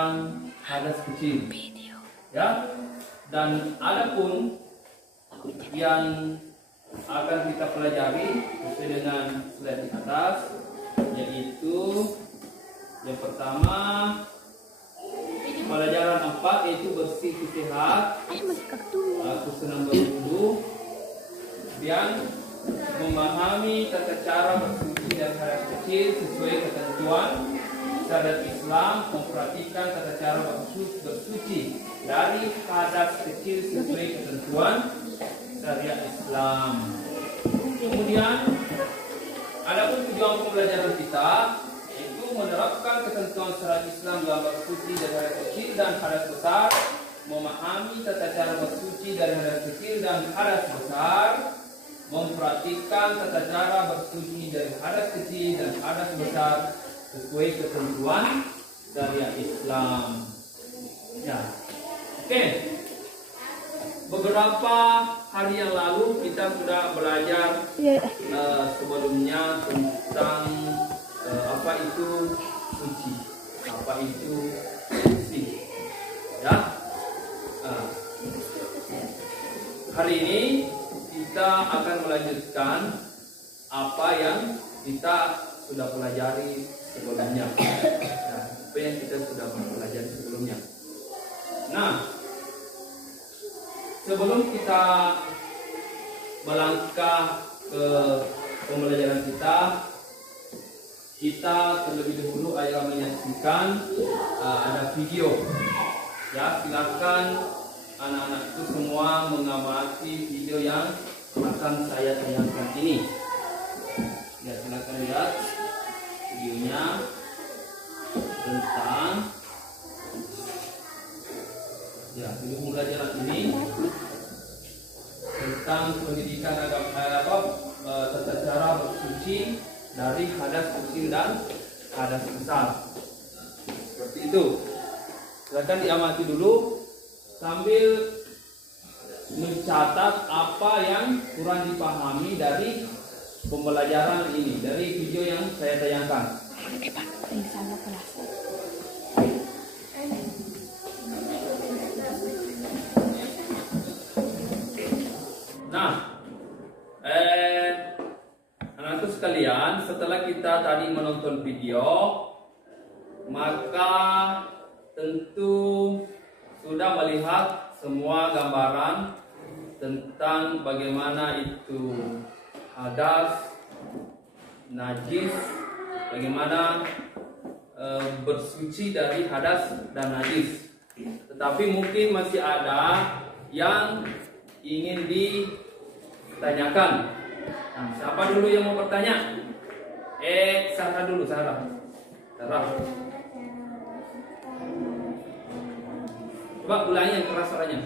tentang hadas kecil. Ya. Dan adapun yang akan kita pelajari sesuai dengan slide di atas, yaitu yang pertama pelajaran 4 yaitu bersih sehat, aku senang berwudu, kemudian memahami tata cara bersuci dan hadas kecil sesuai ketentuan syariat Islam, memperhatikan tata cara bersuci dari hadas kecil sesuai ketentuan syariat Islam. Kemudian adapun tujuan pembelajaran kita yaitu menerapkan ketentuan syariat Islam dalam bersuci dari hadas kecil dan hadas besar, memahami tata cara bersuci dari hadas kecil dan hadas besar, memperhatikan tata cara bersuci dari hadas kecil dan hadas besar sesuai ketentuan syariat Islam. Ya, oke. Beberapa hari yang lalu kita sudah belajar sebelumnya tentang apa itu suci, apa itu bersih. Ya. Hari ini kita akan melanjutkan apa yang kita sudah pelajari sebelumnya. Nah, apa yang kita sudah pelajari sebelumnya. Nah, sebelum kita melangkah ke pembelajaran kita terlebih dahulu ayo menyaksikan ada video. Ya, silakan anak-anak itu semua mengamati video yang akan saya tayangkan ini. Ya, silakan lihat videonya tentang video pembelajaran ini tentang pendidikan agama, tata cara bersuci dari hadas kecil dan hadas besar. Seperti itu. Silakan diamati dulu sambil mencatat apa yang kurang dipahami dari pembelajaran ini, dari video yang saya tayangkan. Nah, anak-anakku sekalian, setelah kita tadi menonton video, maka tentu sudah melihat semua gambaran tentang bagaimana itu hadas, najis, bagaimana bersuci dari hadas dan najis. Tetapi mungkin masih ada yang ingin ditanyakan. Nah, siapa dulu yang mau bertanya? Sarah dulu, Sarah. Coba ulangi yang keras suaranya.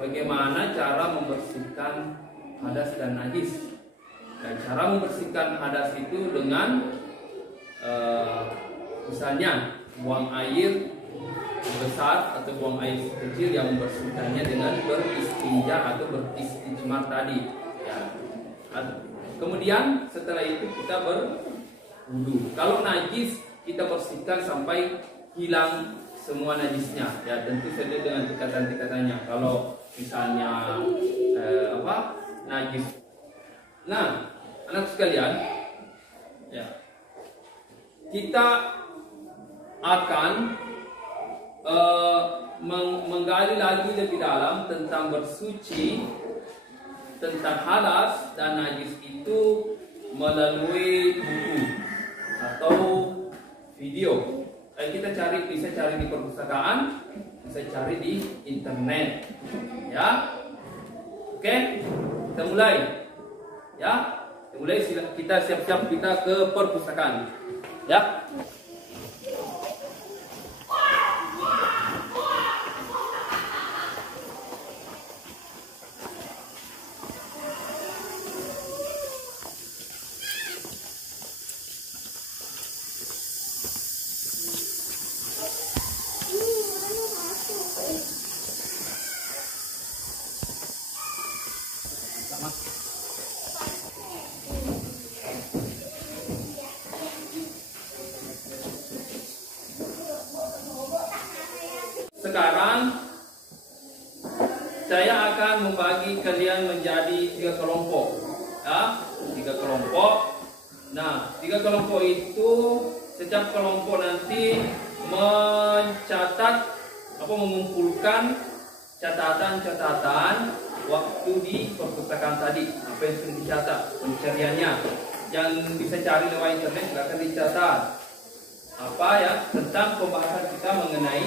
Bagaimana cara membersihkan hadas dan najis? Dan cara membersihkan hadas itu dengan misalnya buang air besar atau buang air kecil, yang membersihkannya dengan beristinja atau beristijmar tadi. Ya. Kemudian setelah itu kita berwudu. Kalau najis kita bersihkan sampai hilang semua najisnya. Ya, tentu saja dengan tingkatan-tingkatannya. Kalau misalnya najis. Nah, anak sekalian, ya, kita akan menggali lagi lebih dalam tentang bersuci, tentang hadas dan najis itu melalui buku atau video. Kita bisa cari di perpustakaan, bisa cari di internet. Ya, oke, kita mulai. Ya, kita siap-siap kita ke perpustakaan. Ya. kalian menjadi 3 kelompok. Ya, 3 kelompok. Nah, 3 kelompok itu setiap kelompok nanti mencatat mengumpulkan catatan-catatan waktu di perpustakaan tadi, apa yang sudah dicatat, pencariannya. Yang bisa cari lewat internet silakan dicatat. Apa ya tentang pembahasan kita mengenai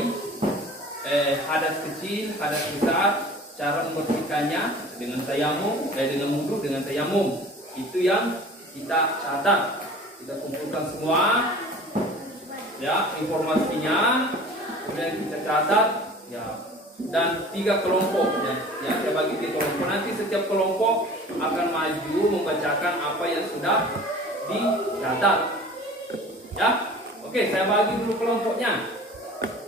hadas kecil, hadas besar, cara membersihkannya dengan tayamum, dengan wudu dengan tayamum. Itu yang kita catat, kita kumpulkan semua ya informasinya, kemudian kita catat ya. Dan 3 kelompok ya, saya bagi 3 kelompok. Nanti setiap kelompok akan maju membacakan apa yang sudah dicatat ya. Oke, saya bagi dulu kelompoknya.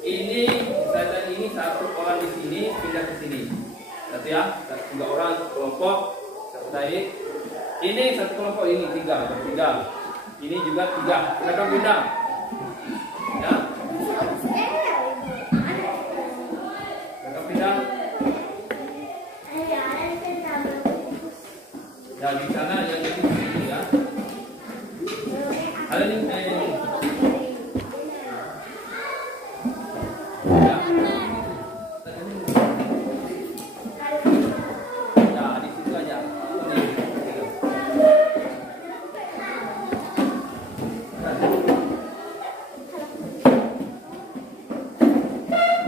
Ini saya ini 1 orang di sini pindah ke sini. Satu ya, 3 orang kelompok satu tadi. Ini 1 kelompok, ini 3. Ini juga 3. Silakan pindah. Ya. Ya di sana yang di sini ya. Ada ini. Ya. Ya di situ aja.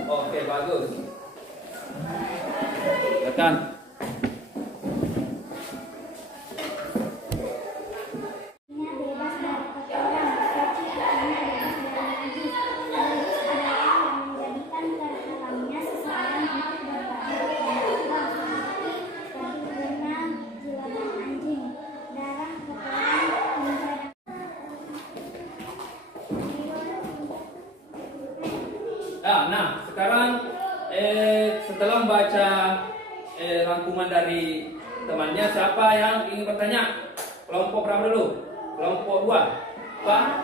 Oke, bagus. Silakan. Nah, sekarang setelah membaca rangkuman dari temannya, siapa yang ingin bertanya? Kelompok berapa dulu? Kelompok 2. Apa?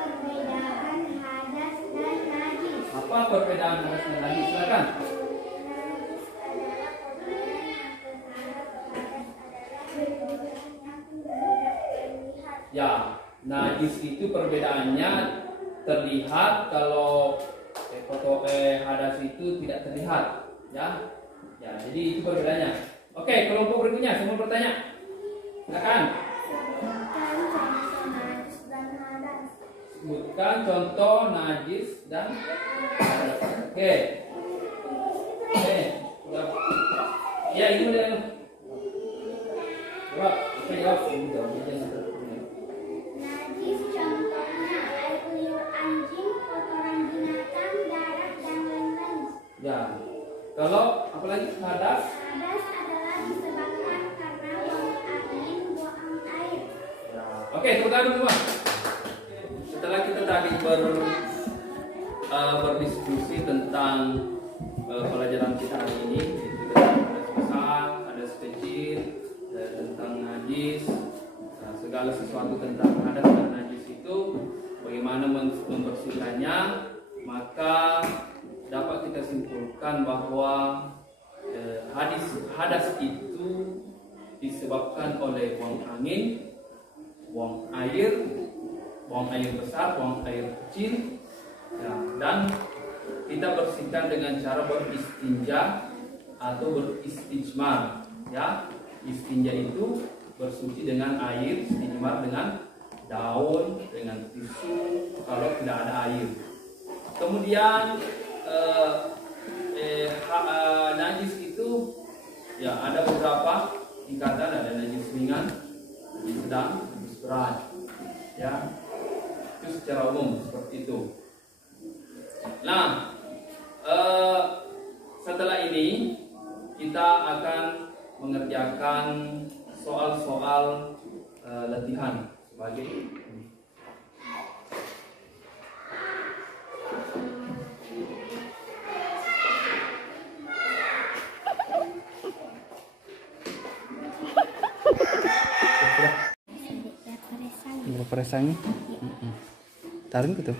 Perbedaan hadas dan najis. Apa perbedaan hadas dan najis? Silakan. Najis adalah kotoran yang terhadap hadas adalah kotoran yang tidak terlihat. Ya, najis itu perbedaannya terlihat, kalau hadas itu tidak terlihat, ya. Ya, jadi itu perbedaannya. Oke, kelompok berikutnya, saya mau bertanya. Silakan. Sebutkan contoh najis dan hadas. Oke. Ya, ini udah. Jawab. Oke, jawab. Najis contohnya air liur anjing, kotoran binatang, darah dan lain-lain. Ya. Kalau apalagi hadas? Hadas adalah disebabkan karena buang angin, buang air. Ya. Oke, tepuk tangan semua. Setelah kita tadi berdiskusi tentang pelajaran kita hari ini, yaitu tentang hadas besar, hadas kecil, tentang najis, segala sesuatu tentang hadas dan najis itu, bagaimana membersihkannya, maka dapat kita simpulkan bahwa hadas itu disebabkan oleh buang angin, buang air besar, buang air kecil, ya, dan kita bersihkan dengan cara beristinja atau beristijmar. Ya, istinja itu bersuci dengan air, istijmar dengan daun, dengan tisu kalau tidak ada air. Kemudian najis itu ya ada beberapa tingkatan, ada najis ringan, najis sedang, najis berat. Ya, itu secara umum seperti itu. Nah, setelah ini kita akan mengerjakan soal-soal latihan sebagai berapa resangnya? Taruh gitu.